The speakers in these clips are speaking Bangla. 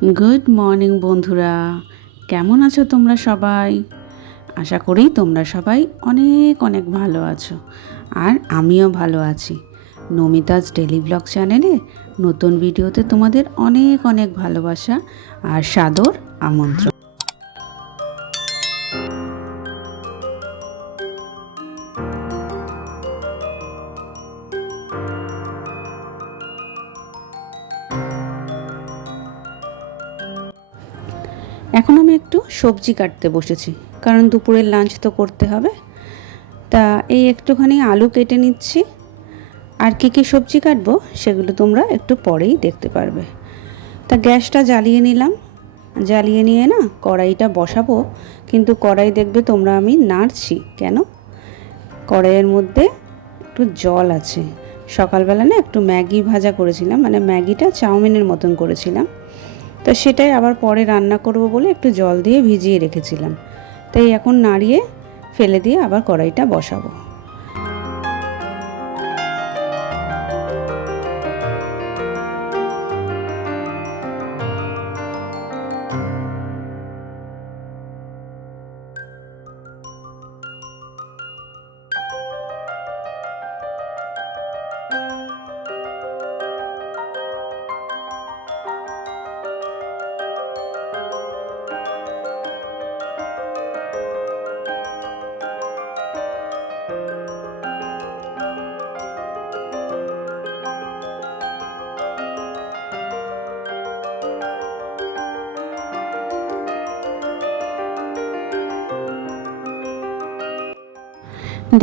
গুড মর্নিং বন্ধুরা, কেমন আছো তোমরা সবাই? আশা করি তোমরা সবাই অনেক অনেক ভালো আছো, আর আমিও ভালো আছি। নমিতাজ ডেলি ব্লগ চ্যানেলে নতুন ভিডিওতে তোমাদের অনেক অনেক ভালোবাসা আর সাদর আমন্ত্রণ। এখন আমি একটু সবজি কাটতে বসেছি, কারণ দুপুরের লাঞ্চ তো করতে হবে। তা এই একটুখানি আলু কেটে নিচ্ছি, আর কী সবজি কাটবো সেগুলো তোমরা একটু পরেই দেখতে পারবে। তা গ্যাসটা জ্বালিয়ে নিলাম, জ্বালিয়ে নিয়ে না কড়াইটা বসাবো, কিন্তু কড়াই দেখবে তোমরা আমি নাড়ছি কেন, কড়াইয়ের মধ্যে একটু জল আছে। সকালবেলা না একটু ম্যাগি ভাজা করেছিলাম, মানে ম্যাগিটা চাউমিনের মতন করেছিলাম, তো সেটাই আবার পরে রান্না করব বলে একটু জল দিয়ে ভিজিয়ে রেখেছিলাম। তাই এখন নাড়িয়ে ফেলে দিয়ে আবার কড়াইটা বসাবো।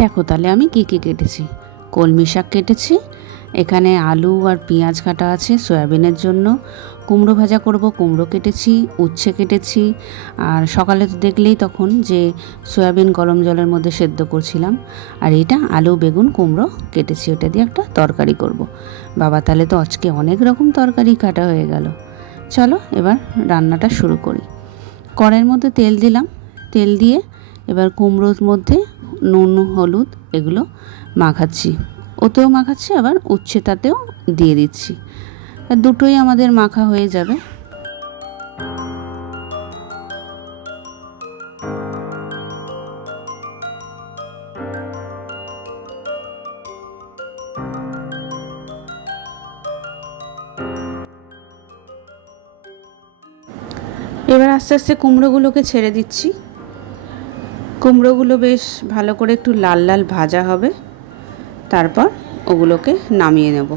দেখো তাহলে আমি কী কেটেছি। কলমি শাক কেটেছি, এখানে আলু আর পেঁয়াজ কাটা আছে সয়াবিনের জন্য, কুমড়ো ভাজা করব কুমড়ো কেটেছি, উচ্ছে কেটেছি, আর সকালে তো দেখলেই তখন যে সয়াবিন গরম জলের মধ্যে সেদ্ধ করছিলাম, আর এটা আলু বেগুন কুমড়ো কেটেছি, ওটা দিয়ে একটা তরকারি করব। বাবা, তাহলে তো আজকে অনেক রকম তরকারি কাটা হয়ে গেল। চলো এবার রান্নাটা শুরু করি। কড়াইয়ের মধ্যে তেল দিলাম, তেল দিয়ে এবার কুমড়োর মধ্যে নুন হলুদ এগুলো মাখাচ্ছি, ওতেও মাখাচ্ছি, আবার উচ্ছেটাতেও দিয়ে দিচ্ছি, দুটোই আমাদের মাখা হয়ে যাবে। এবার আস্তে আস্তে কুমড়োগুলোকে ছেড়ে দিচ্ছি। কুমড়োগুলো বেশ ভালো করে একটু লাল লাল ভাজা হবে, তারপর ওগুলোকে নামিয়ে নেব।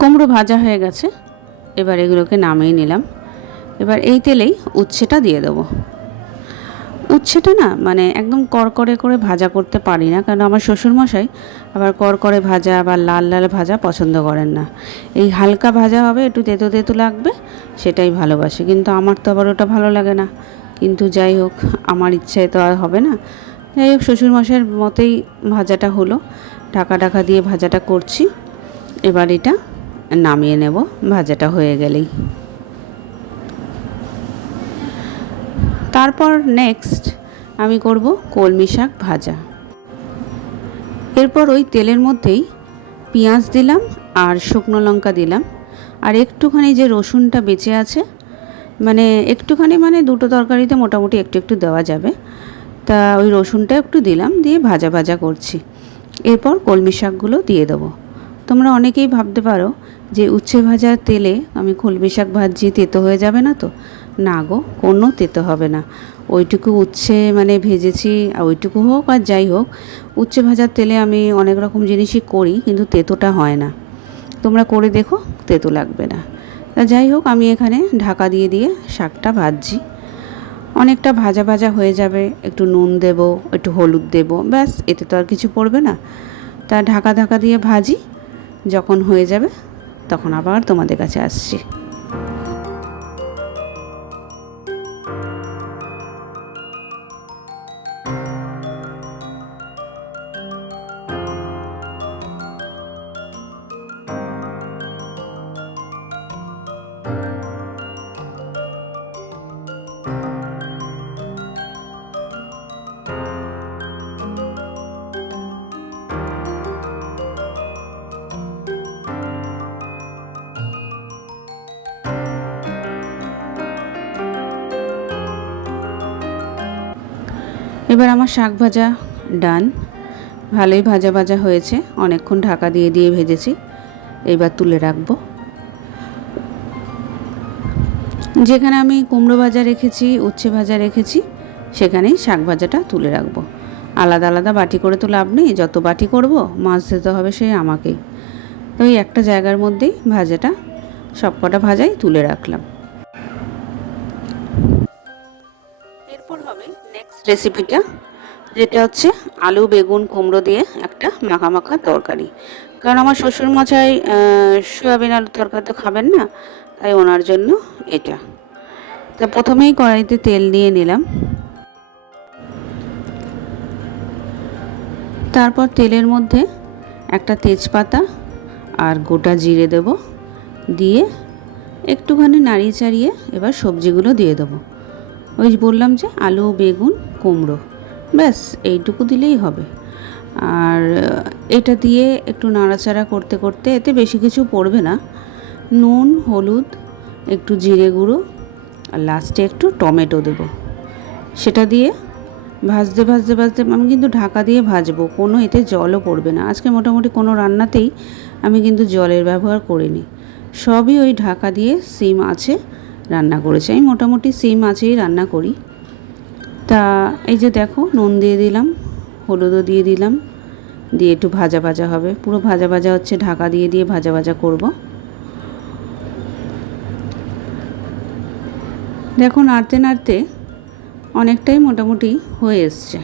কুমড়ো ভাজা হয়ে গেছে, এবার এগুলোকে নামিয়ে নিলাম। এবার এই তেলেই উচ্ছেটা দিয়ে দেবো। উচ্ছেটা না মানে একদম করকরে করে ভাজা করতে পারি না, কারণ আমার শ্বশুরমশাই আবার করকরে ভাজা বা লাল লাল ভাজা পছন্দ করেন না। এই হালকা ভাজা হবে, একটু তেতো তেতো লাগবে, সেটাই ভালোবাসে, কিন্তু আমার তো আবার ওটা ভালো লাগে না। কিন্তু যাই হোক, আমার ইচ্ছায় তো আর হবে না। যাই হোক, শ্বশুরমশাইয়ের মতেই ভাজাটা হলো, ঢাকা ঢাকা দিয়ে ভাজাটা করছি। এবার এটা নামিয়ে নেব ভাজাটা হয়ে গেলেই। তারপর নেক্সট আমি করব কলমি শাক ভাজা। এরপর ওই তেলের মধ্যেই পেঁয়াজ দিলাম আর শুকনো লঙ্কা দিলাম, আর একটুখানি যে রসুনটা বেঁচে আছে, মানে একটুখানি, মানে দুটো তরকারিতে মোটামুটি একটু একটু দেওয়া যাবে, তা ওই রসুনটা একটু দিলাম, দিয়ে ভাজা ভাজা করছি। এরপর কলমি শাকগুলো দিয়ে দেবো। তোমরা অনেকেই ভাবতে পারো যে উচ্ছে ভাজার তেলে আমি কলমি শাক ভাজছি, তেতো হয়ে যাবে না তো? না গো, কোনো তেতো হবে না। ওইটুকু উচ্ছে মানে ভেজেছি, আর ওইটুকু হোক আর যাই হোক, উচ্ছে ভাজার তেলে আমি অনেক রকম জিনিসই করি, কিন্তু তেতোটা হয় না। তোমরা করে দেখো, তেতো লাগবে না। তা যাই হোক, আমি এখানে ঢাকা দিয়ে দিয়ে শাকটা ভাজছি। অনেকটা ভাজা ভাজা হয়ে যাবে, একটু নুন দেব, একটু হলুদ দেব, ব্যাস, এতে তো আর কিছু পড়বে না। তা ঢাকা ঢাকা দিয়ে ভাজি, যখন হয়ে যাবে তখন আবার তোমাদের কাছে আসছি। এবার আমার শাক ভাজা ডান, ভালোই ভাজা ভাজা হয়েছে, অনেকক্ষণ ঢাকা দিয়ে দিয়ে ভেজেছি। এবার তুলে রাখবো। যেখানে আমি কুমড়ো ভাজা রেখেছি, উচ্ছে ভাজা রেখেছি, সেখানেই শাক ভাজাটা তুলে রাখবো। আলাদা আলাদা বাটি করে তো লাভ নেই, যত বাটি করব মাছ দিতে হবে সেই আমাকেই। তো এই একটা জায়গার মধ্যেই ভাজাটা, সবকটা ভাজাই তুলে রাখলাম। এরপর হবে নেক্সট রেসিপিটা, যেটা হচ্ছে আলু বেগুন কুমড়ো দিয়ে একটা মাখা মাখা তরকারি। কারণ আমার শ্বশুরমশাই সয়াবিন আলুর তরকারি তো খাবেন না, তাই ওনার জন্য এটা। তা প্রথমেই কড়াইতে তেল দিয়ে নিলাম, তারপর তেলের মধ্যে একটা তেজপাতা আর গোটা জিরে দেব, দিয়ে একটুখানি নাড়িয়ে চাড়িয়ে এবার সবজিগুলো দিয়ে দেবো। ওই বললাম যে আলু বেগুন কুমড়ো, ব্যাস এইটুকু দিলেই হবে। আর এটা দিয়ে একটু নাড়াচাড়া করতে করতে, এতে বেশি কিছু পড়বে না, নুন হলুদ একটু জিরে গুঁড়ো আর লাস্টে একটু টমেটো দেব। সেটা দিয়ে ভাজতে ভাজতে ভাজতে, আমি কিন্তু ঢাকা দিয়ে ভাজবো, কোনো এতে জলও পড়বে না। আজকে মোটামুটি কোনো রান্নাতেই আমি কিন্তু জলের ব্যবহার করিনি, সবই ওই ঢাকা দিয়ে সিম আছে রান্না করেছি। আমি মোটামুটি সিম আছেই রান্না করি। তা এই যে দেখো, নুন দিয়ে দিলাম, হলুদও দিয়ে দিলাম, দিয়ে একটু ভাজা ভাজা হবে, পুরো ভাজা ভাজা হচ্ছে, ঢাকা দিয়ে দিয়ে ভাজা ভাজা করব। দেখো নাড়তে নাড়তে অনেকটাই মোটামুটি হয়ে এসছে।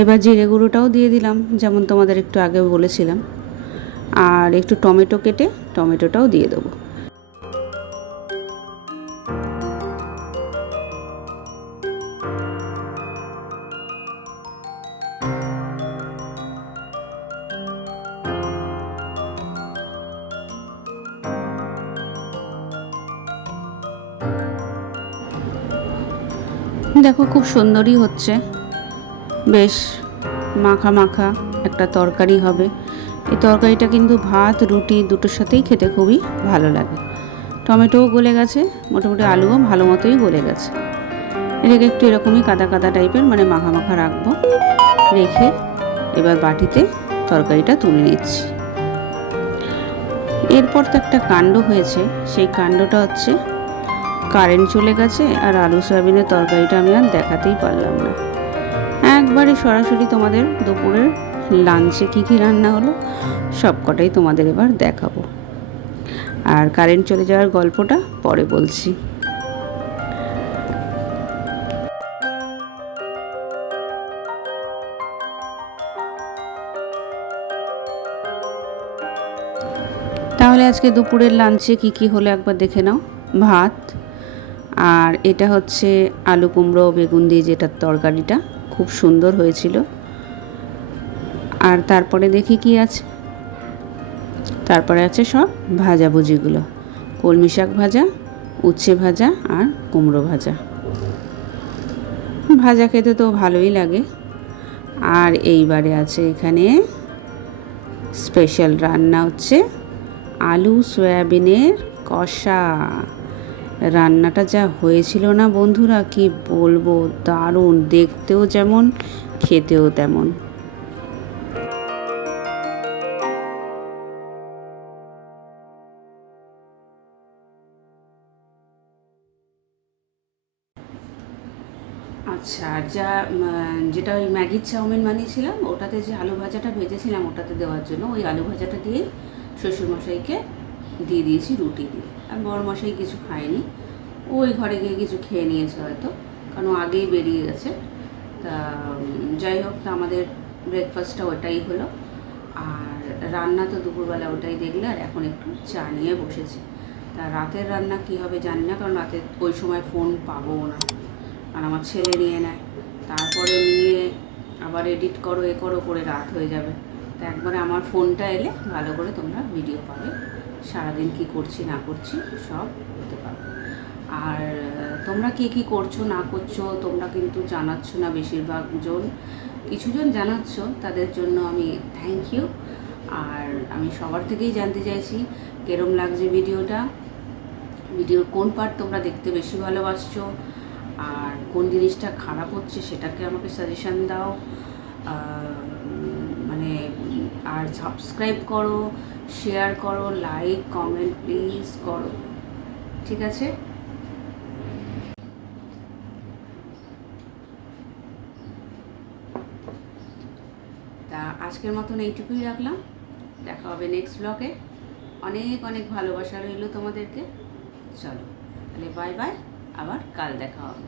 এবার জিরে গুঁড়োটাও দিয়ে দিলাম, যেমন তোমাদের একটু আগে বলেছিলাম, আর একটু টমেটো কেটে টমেটোটাও দিয়ে দেবো। দেখো খুব সুন্দরই হচ্ছে, বেশ মাখা মাখা একটা তরকারি হবে। এই তরকারিটা কিন্তু ভাত রুটি দুটোর সাথেই খেতে খুবই ভালো লাগে। টমেটোও গলে গেছে, মোটামুটি আলুও ভালো মতোই গলে গেছে। এটাকে একটু এরকমই কাদা কাদা টাইপের, মানে মাখা মাখা রাখবো। রেখে এবার বাটিতে তরকারিটা তুলে নিচ্ছি। এরপর তো একটা কাণ্ড হয়েছে, সেই কাণ্ডটা হচ্ছে কারেন্ট চলে গেছে, আর আলু সয়াবিনের তরকারিটা আমি আর দেখাতেই পারলাম না। একবারে সরাসরি তোমাদের দুপুরের লাঞ্চে কী কী রান্না হলো সবকটাই তোমাদের এবার দেখাবো। আর কারেন্ট চলে যাওয়ার গল্পটা পরে বলছি। তাহলে আজকে দুপুরের লাঞ্চে কী কী হলো একবার দেখে নাও। ভাত, আর এটা হচ্ছে আলু কুমড়ো বেগুন দিয়ে যেটার তরকারিটা খুব সুন্দর হয়েছিল। আর তারপরে দেখি কি আছে, তারপরে আছে সব ভাজাভুজিগুলো, কলমি শাক ভাজা, উচ্ছে ভাজা আর কুমড়ো ভাজা। ভাজা খেতে তো ভালোই লাগে। আর এইবারে আছে এখানে স্পেশাল রান্না হচ্ছে আলু সয়াবিনের কষা। রান্নাটা যা হয়েছিল না বন্ধুরা, কি বলবো, দারুণ, দেখতেও যেমন খেতেও তেমন। আচ্ছা, আর যেটা ওই ম্যাগির চাউমিন বানিয়েছিলাম ওটাতে যে আলু ভাজাটা ভেজেছিলাম ওটাতে দেওয়ার জন্য ওই আলু ভাজাটা দিয়েই শ্বশুরমশাইকে দিয়ে দিয়েছি রুটি দিয়ে। আর বড়মশাই কিছু খায়নি, ওই ঘরে গিয়ে কিছু খেয়ে নিয়েছে হয়তো, কারণ ও আগেই বেরিয়ে গেছে। তা যাই হোক, তা আমাদের ব্রেকফাস্টটা ওটাই হলো। আর রান্না তো দুপুরবেলা ওটাই দেখলে, আর এখন একটু চা নিয়ে বসেছি। তা রাতের রান্না কী হবে জানি না, কারণ রাতে ওই সময় ফোন পাবো না, আর আমার ছেলে নিয়ে নেয়, তারপরে নিয়ে আবার এডিট করো এ করো করে রাত হয়ে যাবে। তা একবারে আমার ফোনটা এলে ভালো করে তোমরা ভিডিও পাবে, সারাদিন কি করছি না করছি সব হতে পারবে। আর তোমরা কে কী করছো না করছো তোমরা কিন্তু জানাচ্ছ না, বেশিরভাগ জন, কিছুজন জানাচ্ছ, তাদের জন্য আমি থ্যাংক ইউ। আর আমি সবার থেকেই জানতে চাইছি কেরম লাগছে ভিডিওর কোন পার্ট তোমরা দেখতে বেশি ভালোবাসছো, আর কোন জিনিসটা খারাপ হচ্ছে সেটাকে আমাকে সাজেশান দাও। মানে আর সাবস্ক্রাইব করো, শেয়ার করো, লাইক কমেন্ট প্লিজ করো, ঠিক আছে? তা আজকের মতন এইটুকুই রাখলাম, দেখা হবে নেক্সট ব্লগে। অনেক অনেক ভালোবাসা রইল তোমাদেরকে। চলো তাহলে বাই বাই, আবার কাল দেখা হবে।